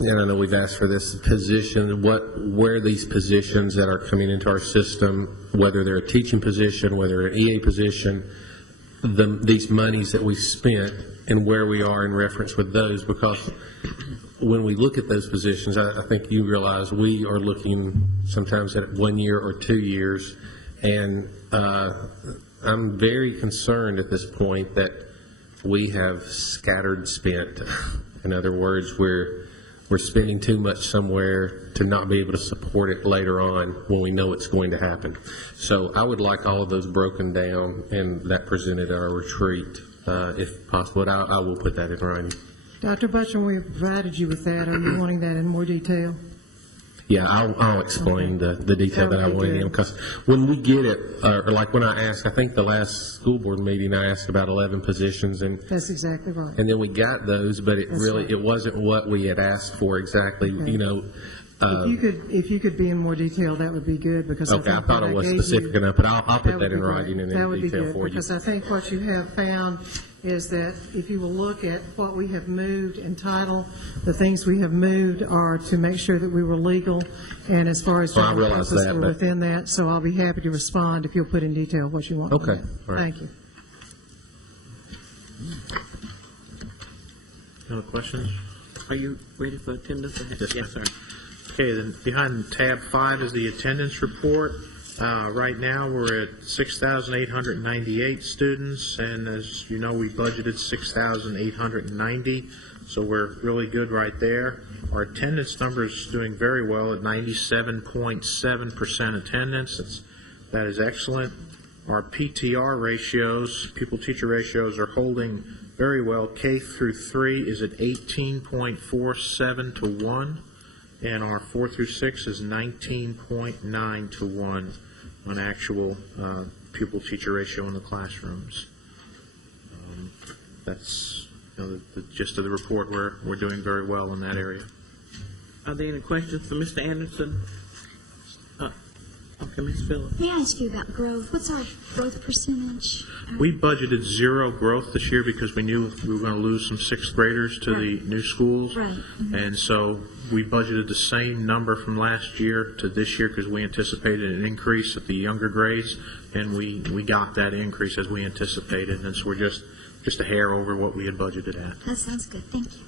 and I know we've asked for this position, where these positions that are coming into our system, whether they're a teaching position, whether they're an EA position, these monies that we spent and where we are in reference with those, because when we look at those positions, I think you realize we are looking sometimes at 1 year or 2 years, and I'm very concerned at this point that we have scattered spent. In other words, we're spending too much somewhere to not be able to support it later on when we know it's going to happen. So I would like all of those broken down and that presented at our retreat, if possible. I will put that in writing. Dr. Butcher, we provided you with that. Are you wanting that in more detail? Yeah, I'll explain the detail that I want in, because when we get it, or like when I asked, I think the last school board meeting, I asked about 11 positions, and that's exactly right. And then we got those, but it wasn't what we had asked for exactly. Okay. You know, if you could be in more detail, that would be good, because okay, I thought it was specific enough, but I'll put that in writing and in detail for you. Because I think what you have found is that if you will look at what we have moved in title, the things we have moved are to make sure that we were legal, and as far as I realize that, we're within that. So I'll be happy to respond if you'll put in detail what you want. Okay. All right. Thank you. No questions? Are you ready for attendance? Yes, sir. Okay, then behind tab 5 is the attendance report. Right now, we're at 6,898 students, and as you know, we budgeted 6,890, so we're really good right there. Our attendance number is doing very well at 97.7% attendance. That is excellent. Our PTR ratios, pupil-teacher ratios, are holding very well. K through 3 is at 18.47 to 1, and our 4 through 6 is 19.9 to 1 on actual pupil-teacher ratio in the classrooms. That's the gist of the report. We're doing very well in that area. Are there any questions for Mr. Anderson? Okay, Ms. Phillips. May I ask you about growth? What's our growth percentage? We budgeted 0 growth this year because we knew we were going to lose some 6th graders to the new schools. Right. And so we budgeted the same number from last year to this year because we anticipated an increase at the younger grades, and we got that increase as we anticipated. And so we're just a hair over what we had budgeted at. That sounds good. Thank you.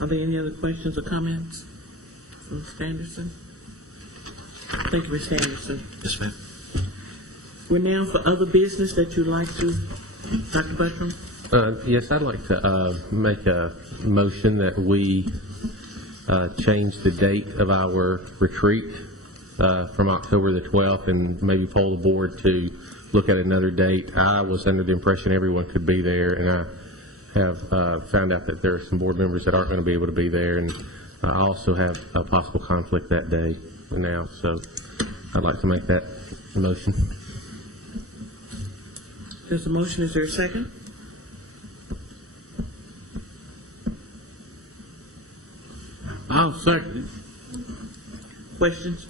Are there any other questions or comments from Mr. Anderson? Thank you, Mr. Anderson. Yes, ma'am. We're now for other business that you'd like to, Dr. Buttram? Yes, I'd like to make a motion that we change the date of our retreat from October the 12th and maybe poll the board to look at another date. I was under the impression everyone could be there, and I have found out that there are some board members that aren't going to be able to be there, and I also have a possible conflict that day now, so I'd like to make that motion. There's a motion. Is there a second? I'll second it. Questions?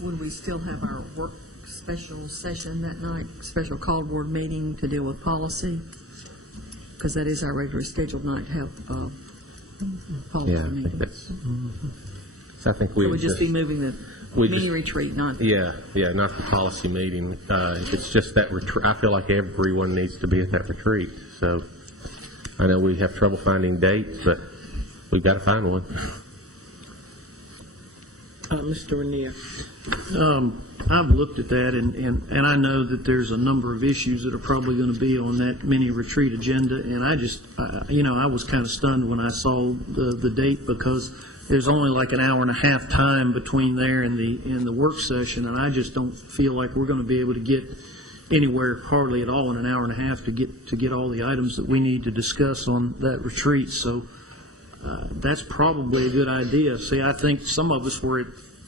Would we still have our work special session that night, special call board meeting to deal with policy? Because that is our regular scheduled night to have policy Yeah, I meeting. think that's. I think we So we'd just be moving the mini retreat, not. Yeah, not the policy meeting. It's just that retreat. I feel like everyone needs to be at that retreat. So I know we have trouble finding dates, but we've got to find one. Mr. Rainier. I've looked at that, and I know that there's a number of issues that are probably going to be on that mini retreat agenda, and I was kind of stunned when I saw the date, because there's only like an hour and a half time between there and the work session, and I just don't feel like we're going to be able to get anywhere hardly at all in an hour and a half to get all the items that we need to discuss on that retreat. So that's probably a good idea. See, I think some of us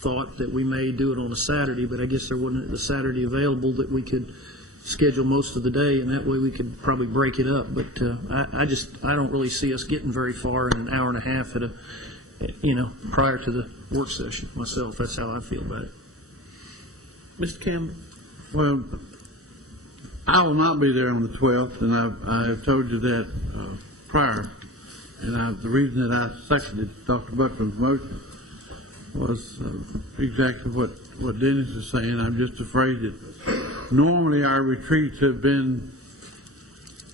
thought that we may do it on a Saturday, but I guess there wasn't a Saturday available that we could schedule most of the day, and that way we could probably break it up. But I don't really see us getting very far in an hour and a half prior to the work session myself. That's how I feel about it. Mr. Campbell? Well, I will not be there on the 12th, and I have told you that prior. And the reason that I seconded Dr. Buttram's motion was exactly what Dennis is saying. I'm just afraid that normally our retreats have been,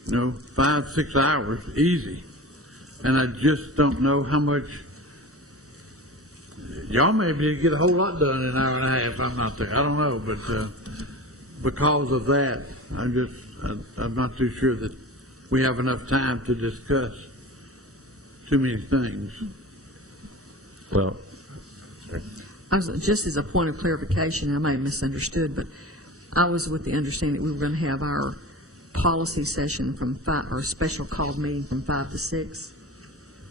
5-6 hours, easy. And I just don't know how much. Y'all may be able to get a whole lot done in an hour and a half. I'm not there. I don't know, but because of that, I'm not too sure that we have enough time to discuss too many things. Well, Just as a point of clarification, I may have misunderstood, but I was with the understanding that we were going to have our policy session from 5, or special called meeting from 5 to 6,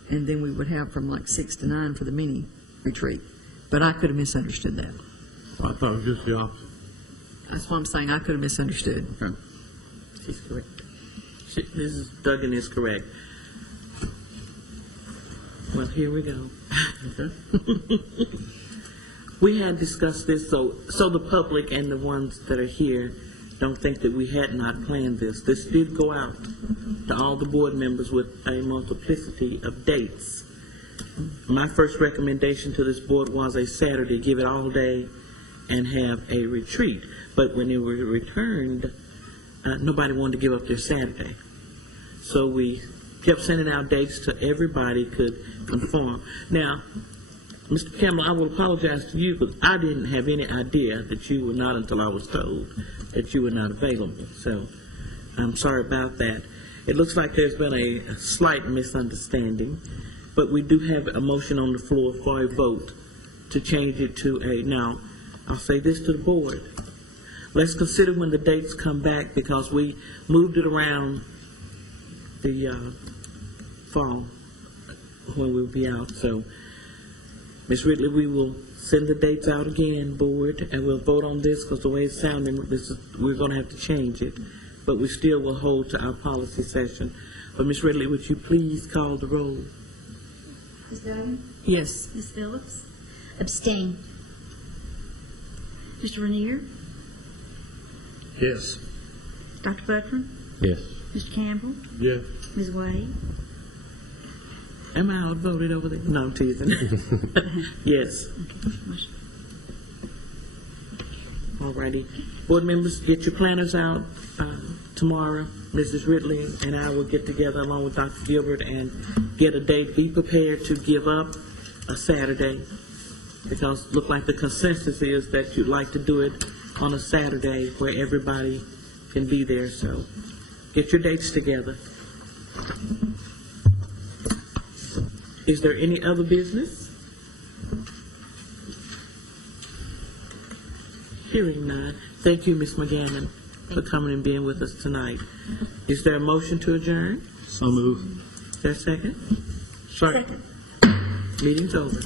and then we would have from like 6 to 9 for the mini retreat. But I could have misunderstood that. Well, I thought it was just the opposite. That's what I'm saying. I could have misunderstood. Okay. She's correct. Mrs. Duggan is correct. Well, here we go. We had discussed this, so the public and the ones that are here don't think that we had not planned this. This did go out to all the board members with a multiplicity of dates. My first recommendation to this board was a Saturday, give it all day, and have a retreat. But when it was returned, nobody wanted to give up their Saturday. So we kept sending out dates till everybody could conform. Now, Mr. Campbell, I will apologize to you because I didn't have any idea that you were not until I was told that you were not available. So I'm sorry about that. It looks like there's been a slight misunderstanding, but we do have a motion on the floor for a vote to change it to now, I'll say this to the board. Let's consider when the dates come back because we moved it around the fall when we'll be out. So, Ms. Ridley, we will send the dates out again, board, and we'll vote on this because the way it's sounding, we're going to have to change it. But we still will hold to our policy session. But Ms. Ridley, would you please call the roll? Ms. Bowden? Yes. Ms. Phillips? Abstain. Mr. Rainier? Yes. Dr. Buckland? Yes. Mr. Campbell? Yes. Ms. Wade? Am I outvoted over there? No, I'm teasing. Yes. All righty. Board members, get your planners out tomorrow. Mrs. Ridley and I will get together along with Dr. Gilbert and get a date. Be prepared to give up a Saturday because look like the consensus is that you'd like to do it on a Saturday where everybody can be there. So get your dates together. Is there any other business? Hearing none. Thank you, Ms. McGannon, for coming and being with us tonight. Is there a motion to adjourn? So moved. Is there a second? Second. Meeting's over.